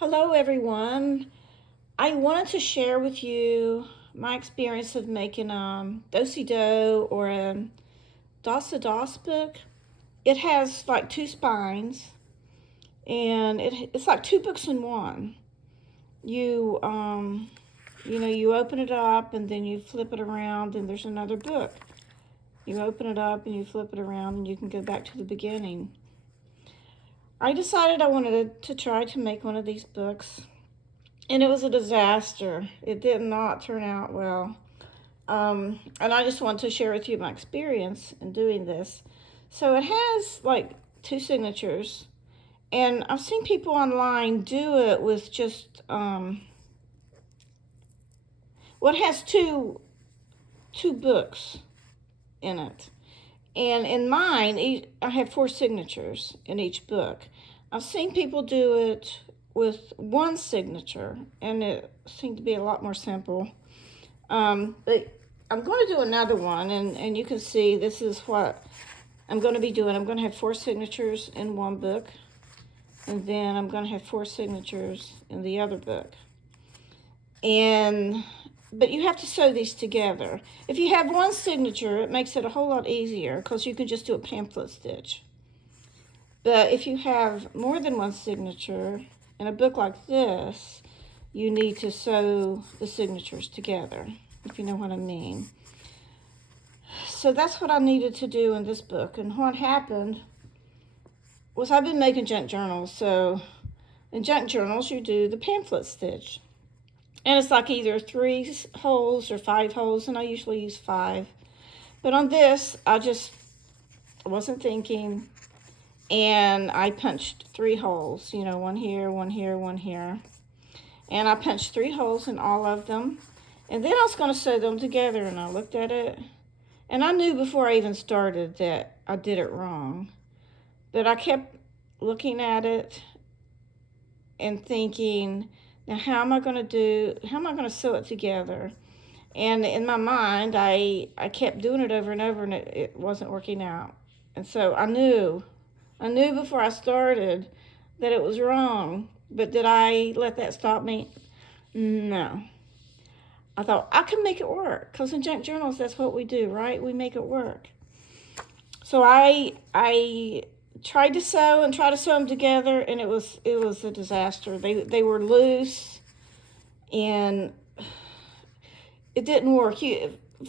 Hello, everyone. I wanted to share with you my experience of making do-si-do or a dos-a-dos book. It has like two spines, and it's like two books in one. You you open it up and then you flip it around, and there's another book. You open it up and you flip it around, and you can go back to the beginning. I decided I wanted to try to make one of these books. And it was a disaster. It did not turn out well. And I just want to share with you my experience in doing this. So it has like two signatures. And I've seen people online do it with just, it has two books in it. And in mine, I have four signatures in each book. I've seen people do it with one signature, and it seemed to be a lot more simple. But I'm going to do another one, and you can see this is what I'm going to be doing. I'm going to have four signatures in one book, and then I'm going to have four signatures in the other book. But you have to sew these together. If you have one signature, it makes it a whole lot easier because you can just do a pamphlet stitch. But if you have more than one signature in a book like this, you need to sew the signatures together, if you know what I mean. So that's what I needed to do in this book. And what happened was I've been making junk journals. So in junk journals, you do the pamphlet stitch. And it's like either 3 holes or 5 holes, and I usually use 5. But on this, I wasn't thinking, and I punched 3 holes, one here, one here, one here. And I punched 3 holes in all of them. And then I was going to sew them together, and I looked at it. And I knew before I even started that I did it wrong. But I kept looking at it and thinking, now how am I going to sew it together? And in my mind, I kept doing it over and over, and it wasn't working out. And so I knew before I started that it was wrong. But did I let that stop me? No. I thought I can make it work, because in junk journals, that's what we do, right? We make it work. So I tried to sew them together, and it was a disaster. They were loose, and it didn't work.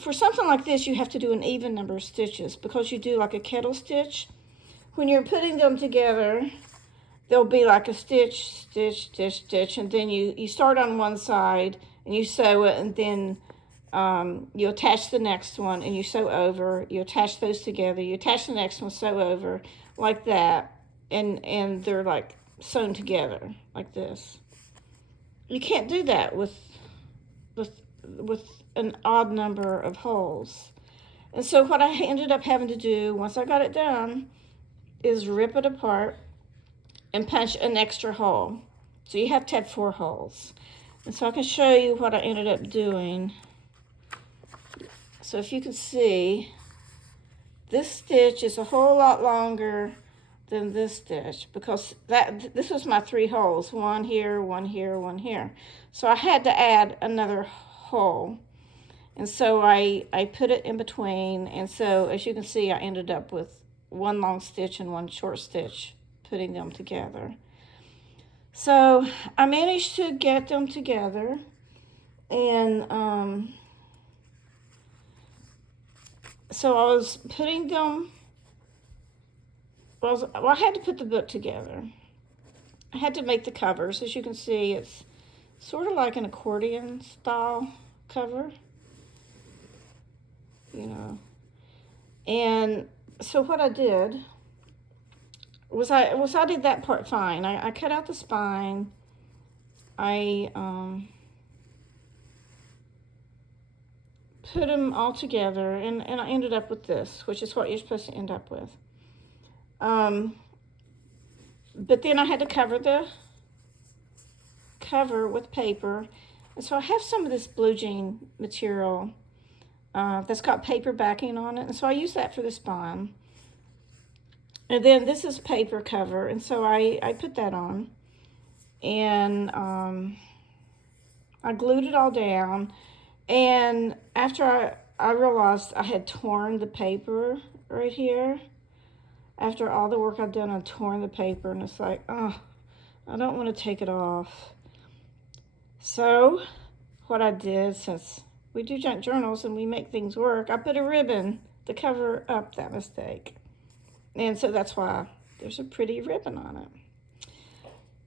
For something like this, you have to do an even number of stitches, because you do like a kettle stitch. When you're putting them together, there'll be like a stitch, stitch, stitch, stitch, and then you start on one side and you sew it, and then you attach the next one and you sew over. You attach those together. You attach the next one, sew over, like that, and they're like sewn together like this. You can't do that with an odd number of holes. And so what I ended up having to do once I got it done is rip it apart and punch an extra hole. So you have to have 4 holes. And so I can show you what I ended up doing. So if you can see, this stitch is a whole lot longer than this stitch, because this was my 3 holes, one here, one here, one here. So I had to add another hole. And so I put it in between, and so as you can see, I ended up with one long stitch and one short stitch putting them together. So I managed to get them together, and so I was putting them, I had to put the book together. I had to make the covers. As you can see, it's sort of like an accordion style cover, And so what I did was I did that part fine. I cut out the spine. I put them all together, and I ended up with this, which is what you're supposed to end up with. But then I had to cover the cover with paper, and so I have some of this blue jean material that's got paper backing on it, and so I use that for the spine. And then this is paper cover, and so I put that on. and I glued it all down. And after I realized I had torn the paper right here, after all the work I've done, I've torn the paper, and it's like, oh, I don't want to take it off. So what I did, since we do junk journals and we make things work, I put a ribbon to cover up that mistake. And so that's why there's a pretty ribbon on it.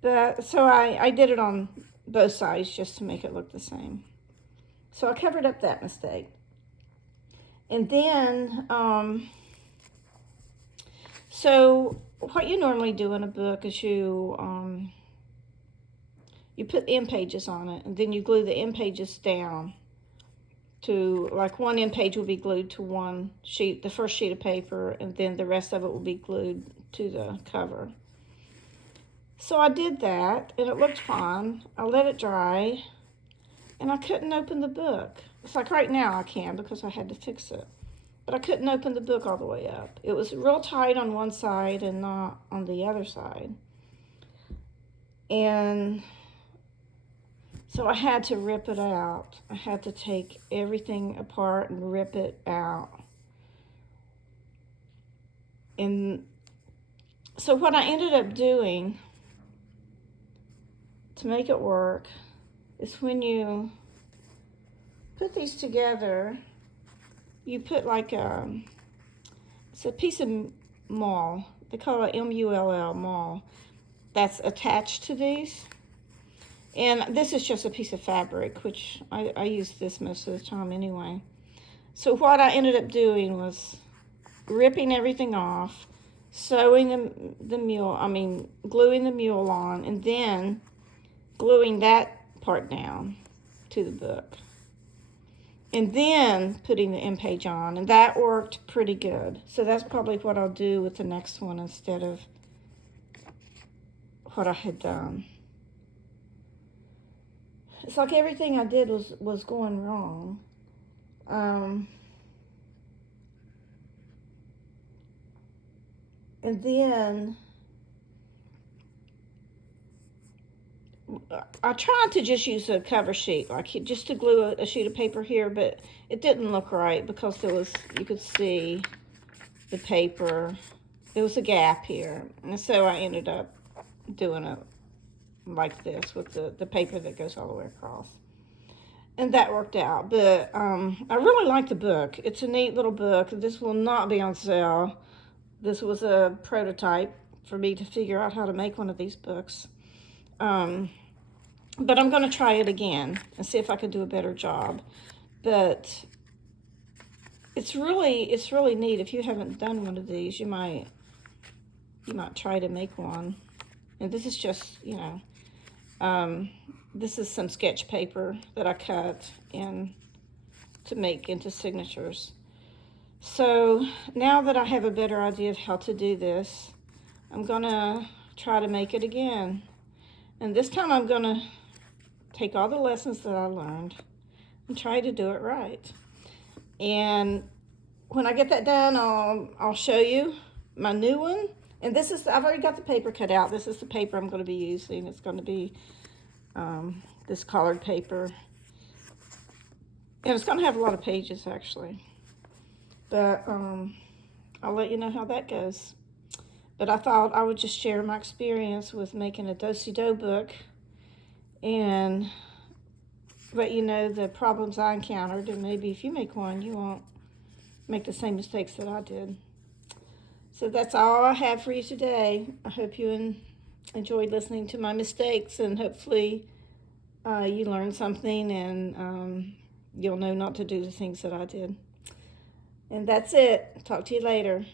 But so I did it on both sides just to make it look the same. So I covered up that mistake. And then, so what you normally do in a book is you put end pages on it, and then you glue the end pages down to, like, one end page will be glued to one sheet, the first sheet of paper, and then the rest of it will be glued to the cover. So I did that, and it looked fine. I let it dry, and I couldn't open the book. It's like right now I can because I had to fix it. But I couldn't open the book all the way up. It was real tight on one side and not on the other side. And so I had to rip it out. I had to take everything apart and rip it out. And so what I ended up doing to make it work is when you put these together, you put like it's a piece of mull. They call it mull, mull, that's attached to these. And this is just a piece of fabric, which I use this most of the time anyway. So what I ended up doing was ripping everything off, sewing gluing the mule on, and then gluing that part down to the book. And then putting the end page on, and that worked pretty good. So that's probably what I'll do with the next one instead of what I had done. It's like everything I did was going wrong. And then I tried to just use a cover sheet, like just to glue a sheet of paper here, but it didn't look right because you could see the paper. There was a gap here. And so I ended up doing it like this with the paper that goes all the way across. And that worked out. But I really like the book. It's a neat little book. This will not be on sale. This was a prototype for me to figure out how to make one of these books. But I'm going to try it again and see if I can do a better job. But it's really neat. If you haven't done one of these, you might try to make one. And this is just, this is some sketch paper that I cut in to make into signatures. So now that I have a better idea of how to do this, I'm going to try to make it again. And this time I'm going to take all the lessons that I learned and try to do it right. And when I get that done, I'll show you my new one. And I've already got the paper cut out. This is the paper I'm going to be using. It's going to be this colored paper. And it's going to have a lot of pages, actually. But I'll let you know how that goes. But I thought I would just share my experience with making a do-si-do book and let you know the problems I encountered. And maybe if you make one, you won't make the same mistakes that I did. So that's all I have for you today. I hope you enjoyed listening to my mistakes, and hopefully you learned something, and you'll know not to do the things that I did. And that's it. Talk to you later.